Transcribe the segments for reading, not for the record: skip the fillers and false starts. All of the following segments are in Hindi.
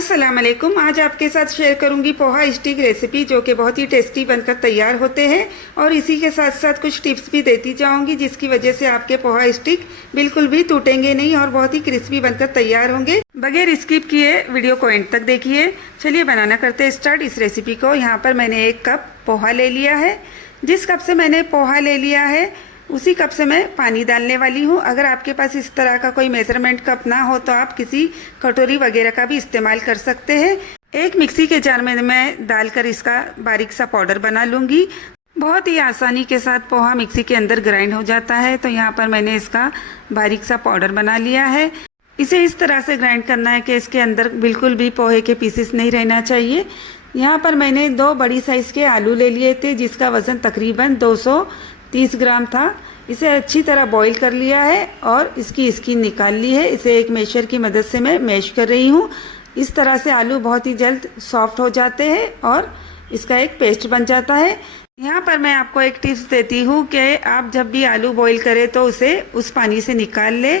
अस्सलाम वालेकुम। आज आपके साथ शेयर करूंगी पोहा स्टिक रेसिपी, जो कि बहुत ही टेस्टी बनकर तैयार होते हैं। और इसी के साथ साथ कुछ टिप्स भी देती जाऊंगी, जिसकी वजह से आपके पोहा स्टिक बिल्कुल भी टूटेंगे नहीं और बहुत ही क्रिस्पी बनकर तैयार होंगे। बगैर स्किप किए वीडियो को एंड तक देखिए। चलिए बनाना करते हैं स्टार्ट इस रेसिपी को। यहाँ पर मैंने 1 कप पोहा ले लिया है। जिस कप से मैंने पोहा ले लिया है उसी कप से मैं पानी डालने वाली हूँ। अगर आपके पास इस तरह का कोई मेजरमेंट कप ना हो तो आप किसी कटोरी वगैरह का भी इस्तेमाल कर सकते हैं। एक मिक्सी के जार में मैं डालकर इसका बारीक सा पाउडर बना लूँगी। बहुत ही आसानी के साथ पोहा मिक्सी के अंदर ग्राइंड हो जाता है। तो यहाँ पर मैंने इसका बारीक सा पाउडर बना लिया है। इसे इस तरह से ग्राइंड करना है कि इसके अंदर बिल्कुल भी पोहे के पीसेस नहीं रहना चाहिए। यहाँ पर मैंने 2 बड़ी साइज़ के आलू ले लिए थे, जिसका वज़न तकरीबन 230 ग्राम था। इसे अच्छी तरह बॉईल कर लिया है और इसकी स्किन निकाल ली है। इसे एक मैशर की मदद से मैं मैश कर रही हूँ। इस तरह से आलू बहुत ही जल्द सॉफ्ट हो जाते हैं और इसका एक पेस्ट बन जाता है। यहाँ पर मैं आपको एक टिप्स देती हूँ कि आप जब भी आलू बॉईल करें तो उसे उस पानी से निकाल ले।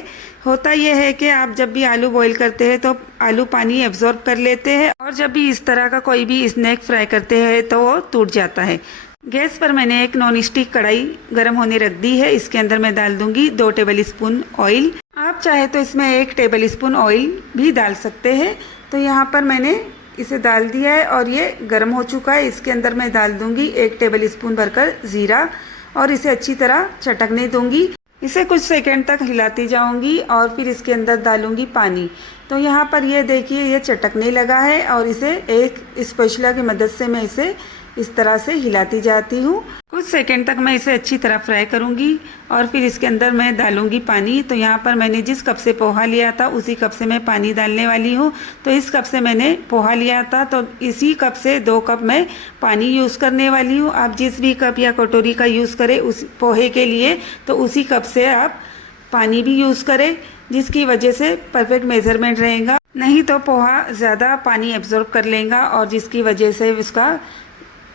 होता यह है कि आप जब भी आलू बॉईल करते हैं तो आलू पानी एब्जॉर्ब कर लेते हैं और जब भी इस तरह का कोई भी स्नैक फ्राई करते हैं तो वो टूट जाता है। गैस पर मैंने एक नॉन स्टिक कढ़ाई गर्म होने रख दी है। इसके अंदर मैं डाल दूंगी 2 टेबल स्पून ऑयल। आप चाहे तो इसमें 1 टेबल स्पून ऑयल भी डाल सकते हैं। तो यहाँ पर मैंने इसे डाल दिया है और ये गर्म हो चुका है। इसके अंदर मैं डाल दूंगी 1 टेबल स्पून भरकर जीरा और इसे अच्छी तरह चटकने दूंगी। इसे कुछ सेकंड तक हिलाती जाऊंगी और फिर इसके अंदर डालूंगी पानी। तो यहाँ पर ये देखिए ये चटकने लगा है और इसे एक स्पैचुला की मदद से मैं इसे इस तरह से हिलाती जाती हूँ। कुछ सेकंड तक मैं इसे अच्छी तरह फ्राई करूँगी और फिर इसके अंदर मैं डालूँगी पानी। तो यहाँ पर मैंने जिस कप से पोहा लिया था उसी कप से मैं पानी डालने वाली हूँ। तो इस कप से मैंने पोहा लिया था तो इसी कप से 2 कप मैं पानी यूज़ करने वाली हूँ। आप जिस भी कप या कटोरी का यूज़ करें उस पोहे के लिए तो उसी कप से आप पानी भी यूज़ करें, जिसकी वजह से परफेक्ट मेज़रमेंट रहेगा। नहीं तो पोहा ज़्यादा पानी एब्जॉर्ब कर लेगा और जिसकी वजह से उसका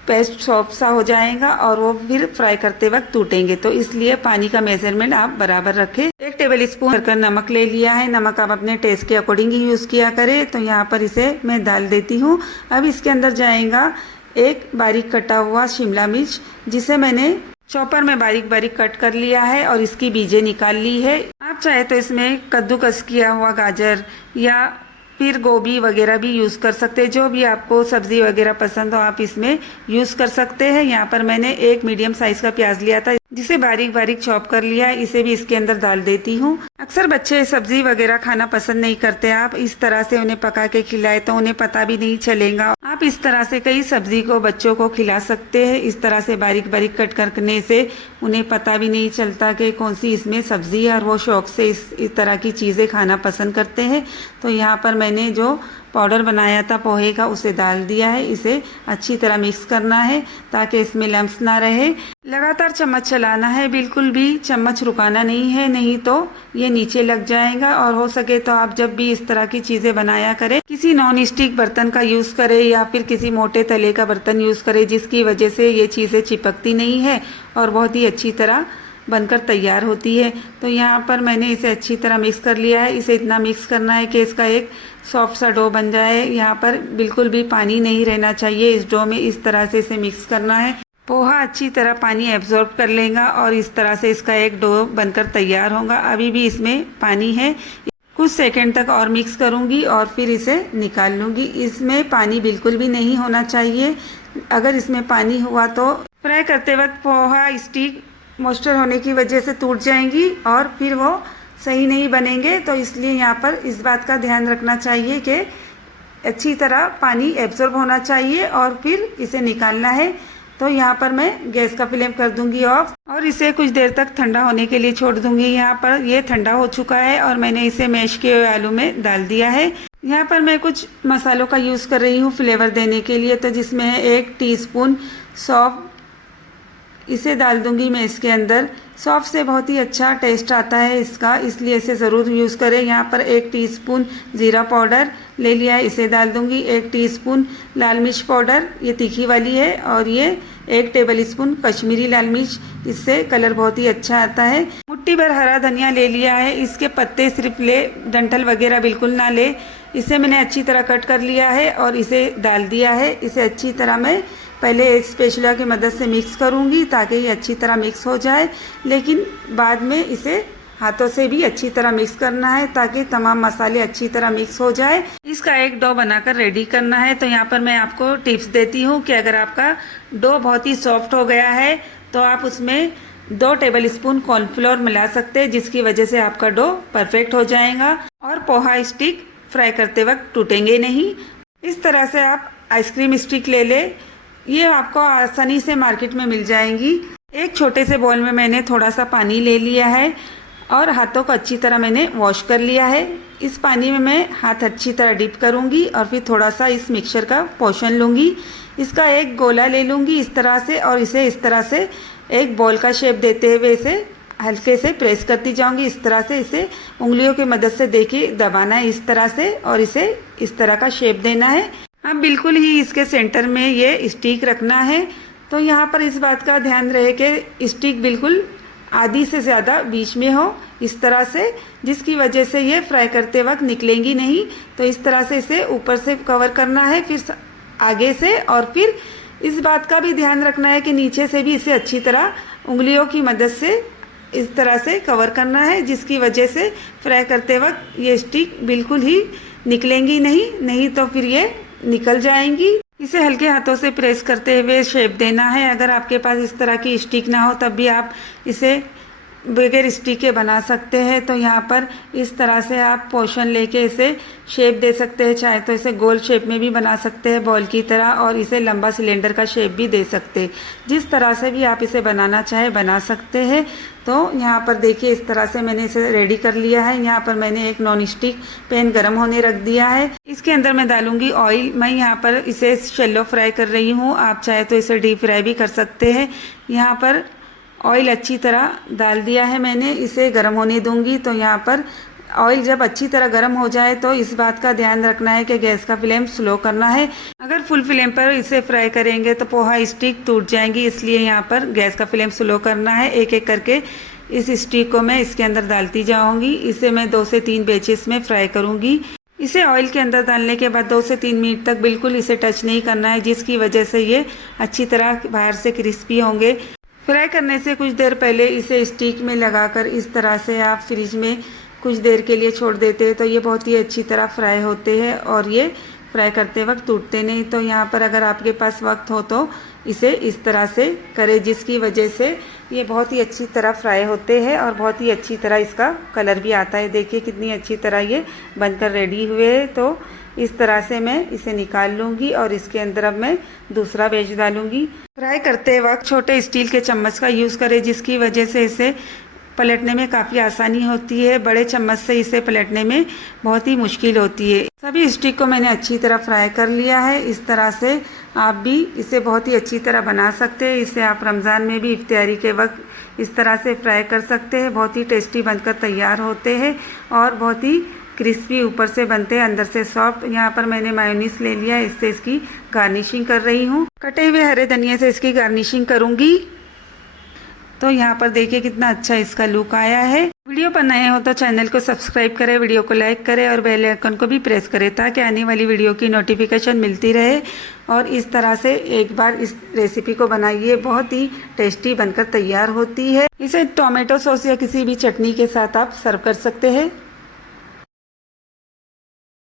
पेस्ट सॉफ्ट सा हो जाएगा और वो फिर फ्राई करते वक्त टूटेंगे। तो इसलिए पानी का मेजरमेंट आप बराबर रखें। 1 टेबल स्पून भरकर नमक ले लिया है। नमक आप अपने टेस्ट के अकॉर्डिंग ही यूज़ किया करें। तो यहाँ पर इसे मैं डाल देती हूँ। अब इसके अंदर जाएगा एक बारीक कटा हुआ शिमला मिर्च, जिसे मैंने चॉपर में बारीक बारीक कट कर लिया है और इसकी बीजें निकाल ली है। आप चाहे तो इसमें कद्दूकस किया हुआ गाजर या फिर गोभी वगैरह भी यूज़ कर सकते हैं। जो भी आपको सब्ज़ी वगैरह पसंद हो आप इसमें यूज़ कर सकते हैं। यहाँ पर मैंने एक मीडियम साइज़ का प्याज लिया था, जिसे बारीक बारीक चॉप कर लिया है। इसे भी इसके अंदर डाल देती हूँ। अक्सर बच्चे सब्ज़ी वगैरह खाना पसंद नहीं करते। आप इस तरह से उन्हें पका के खिलाए तो उन्हें पता भी नहीं चलेगा। आप इस तरह से कई सब्ज़ी को बच्चों को खिला सकते हैं। इस तरह से बारीक बारीक कट करने से उन्हें पता भी नहीं चलता कि कौन सी इसमें सब्ज़ी है और वो शौक़ से इस तरह की चीज़ें खाना पसंद करते हैं। तो यहाँ पर मैंने जो पाउडर बनाया था पोहे का उसे डाल दिया है। इसे अच्छी तरह मिक्स करना है ताकि इसमें लम्स ना रहे। लगातार चम्मच चलाना है, बिल्कुल भी चम्मच रुकाना नहीं है, नहीं तो ये नीचे लग जाएगा। और हो सके तो आप जब भी इस तरह की चीज़ें बनाया करें किसी नॉन स्टिक बर्तन का यूज़ करें या फिर किसी मोटे तले का बर्तन यूज़ करें, जिसकी वजह से ये चीज़ें चिपकती नहीं है और बहुत ही अच्छी तरह बनकर तैयार होती है। तो यहाँ पर मैंने इसे अच्छी तरह मिक्स कर लिया है। इसे इतना मिक्स करना है कि इसका एक सॉफ्ट सा डो बन जाए। यहाँ पर बिल्कुल भी पानी नहीं रहना चाहिए इस डो में। इस तरह से इसे मिक्स करना है। पोहा अच्छी तरह पानी एब्जॉर्ब कर लेगा और इस तरह से इसका एक डो बनकर तैयार होगा। अभी भी इसमें पानी है। कुछ सेकंड तक और मिक्स करूँगी और फिर इसे निकाल लूँगी। इसमें पानी बिल्कुल भी नहीं होना चाहिए। अगर इसमें पानी हुआ तो फ्राई करते वक्त पोहा स्टिक मॉइस्चर होने की वजह से टूट जाएंगी और फिर वो सही नहीं बनेंगे। तो इसलिए यहाँ पर इस बात का ध्यान रखना चाहिए कि अच्छी तरह पानी एब्जॉर्ब होना चाहिए और फिर इसे निकालना है। तो यहाँ पर मैं गैस का फ्लेम कर दूंगी ऑफ और इसे कुछ देर तक ठंडा होने के लिए छोड़ दूंगी। यहाँ पर ये ठंडा हो चुका है और मैंने इसे मैश किए हुए आलू में डाल दिया है। यहाँ पर मैं कुछ मसालों का यूज़ कर रही हूँ फ्लेवर देने के लिए। तो जिसमें है 1 टीस्पून सौंफ, इसे डाल दूंगी मैं इसके अंदर। सौंफ से बहुत ही अच्छा टेस्ट आता है इसका, इसलिए इसे ज़रूर यूज़ करें। यहाँ पर 1 टीस्पून जीरा पाउडर ले लिया है, इसे डाल दूंगी। 1 टीस्पून लाल मिर्च पाउडर, ये तीखी वाली है, और ये 1 टेबल स्पून कश्मीरी लाल मिर्च, इससे कलर बहुत ही अच्छा आता है। मुट्ठी भर हरा धनिया ले लिया है, इसके पत्ते सिर्फ ले, डंठल वगैरह बिल्कुल ना ले। इसे मैंने अच्छी तरह कट कर लिया है और इसे डाल दिया है। इसे अच्छी तरह मैं पहले स्पैचुला की मदद से मिक्स करूँगी ताकि ये अच्छी तरह मिक्स हो जाए, लेकिन बाद में इसे हाथों से भी अच्छी तरह मिक्स करना है ताकि तमाम मसाले अच्छी तरह मिक्स हो जाए। इसका एक डो बनाकर रेडी करना है। तो यहाँ पर मैं आपको टिप्स देती हूँ कि अगर आपका डो बहुत ही सॉफ्ट हो गया है तो आप उसमें 2 टेबल स्पून कॉर्नफ्लोर मिला सकते हैं, जिसकी वजह से आपका डो परफेक्ट हो जाएगा और पोहा स्टिक फ्राई करते वक्त टूटेंगे नहीं। इस तरह से आप आइसक्रीम स्टिक ले ले, ये आपको आसानी से मार्केट में मिल जाएंगी। एक छोटे से बाउल में मैंने थोड़ा सा पानी ले लिया है और हाथों को अच्छी तरह मैंने वॉश कर लिया है। इस पानी में मैं हाथ अच्छी तरह डिप करूंगी और फिर थोड़ा सा इस मिक्सचर का पोर्शन लूँगी। इसका एक गोला ले लूँगी इस तरह से और इसे इस तरह से एक बॉल का शेप देते हुए इसे हल्के से प्रेस करती जाऊंगी। इस तरह से इसे उंगलियों की मदद से देखिए दबाना है इस तरह से और इसे इस तरह का शेप देना है। अब बिल्कुल ही इसके सेंटर में ये स्टिक रखना है। तो यहाँ पर इस बात का ध्यान रहे कि स्टिक बिल्कुल आधी से ज़्यादा बीच में हो, इस तरह से, जिसकी वजह से ये फ्राई करते वक्त निकलेंगी नहीं। तो इस तरह से इसे ऊपर से कवर करना है, फिर आगे से, और फिर इस बात का भी ध्यान रखना है कि नीचे से भी इसे अच्छी तरह उंगलियों की मदद से इस तरह से कवर करना है, जिसकी वजह से फ्राई करते वक्त ये स्टिक बिल्कुल ही निकलेंगी नहीं तो फिर ये निकल जाएंगी। इसे हल्के हाथों से प्रेस करते हुए शेप देना है। अगर आपके पास इस तरह की स्टिक ना हो तब भी आप इसे बगैर स्टिक के बना सकते हैं। तो यहाँ पर इस तरह से आप पोर्शन लेके इसे शेप दे सकते हैं, चाहे तो इसे गोल शेप में भी बना सकते हैं बॉल की तरह, और इसे लंबा सिलेंडर का शेप भी दे सकते हैं। जिस तरह से भी आप इसे बनाना चाहे बना सकते हैं। तो यहाँ पर देखिए इस तरह से मैंने इसे रेडी कर लिया है। यहाँ पर मैंने एक नॉन स्टिक पैन गर्म होने रख दिया है। इसके अंदर मैं डालूंगी ऑयल। मैं यहाँ पर इसे शैलो फ्राई कर रही हूँ, आप चाहे तो इसे डीप फ्राई भी कर सकते हैं। यहाँ पर ऑयल अच्छी तरह डाल दिया है मैंने, इसे गर्म होने दूंगी। तो यहाँ पर ऑयल जब अच्छी तरह गर्म हो जाए तो इस बात का ध्यान रखना है कि गैस का फ्लेम स्लो करना है। अगर फुल फ्लेम पर इसे फ्राई करेंगे तो पोहा स्टिक टूट जाएंगी, इसलिए यहाँ पर गैस का फ्लेम स्लो करना है। एक एक करके इस स्टिक को मैं इसके अंदर डालती जाऊँगी। इसे मैं 2 से 3 बैचेस में फ्राई करूँगी। इसे ऑयल के अंदर डालने के बाद 2 से 3 मिनट तक बिल्कुल इसे टच नहीं करना है, जिसकी वजह से ये अच्छी तरह बाहर से क्रिस्पी होंगे। फ्राई करने से कुछ देर पहले इसे स्टिक में लगाकर इस तरह से आप फ्रिज में कुछ देर के लिए छोड़ देते हैं तो ये बहुत ही अच्छी तरह फ्राई होते हैं और ये फ्राई करते वक्त टूटते नहीं। तो यहाँ पर अगर आपके पास वक्त हो तो इसे इस तरह से करें, जिसकी वजह से ये बहुत ही अच्छी तरह फ्राई होते हैं और बहुत ही अच्छी तरह इसका कलर भी आता है। देखिए कितनी अच्छी तरह ये बनकर रेडी हुए हैं। तो इस तरह से मैं इसे निकाल लूँगी और इसके अंदर अब मैं दूसरा बैच डालूँगी। फ्राई करते वक्त छोटे स्टील के चम्मच का यूज़ करें, जिसकी वजह से इसे पलटने में काफ़ी आसानी होती है। बड़े चम्मच से इसे पलटने में बहुत ही मुश्किल होती है। सभी स्टिक को मैंने अच्छी तरह फ्राई कर लिया है। इस तरह से आप भी इसे बहुत ही अच्छी तरह बना सकते हैं। इसे आप रमज़ान में भी इफ्तारी के वक्त इस तरह से फ्राई कर सकते हैं। बहुत ही टेस्टी बनकर तैयार होते हैं और बहुत ही क्रिस्पी ऊपर से बनते हैं, अंदर से सॉफ्ट। यहाँ पर मैंने मायोनीज ले लिया, इससे इसकी गार्निशिंग कर रही हूँ। कटे हुए हरे धनिया से इसकी गार्निशिंग करूँगी। तो यहाँ पर देखिए कितना अच्छा इसका लुक आया है। वीडियो पर नए हो तो चैनल को सब्सक्राइब करें, वीडियो को लाइक करें और बेल आइकन को भी प्रेस करें ताकि आने वाली वीडियो की नोटिफिकेशन मिलती रहे। और इस तरह से एक बार इस रेसिपी को बनाइए, बहुत ही टेस्टी बनकर तैयार होती है। इसे टोमेटो सॉस या किसी भी चटनी के साथ आप सर्व कर सकते हैं।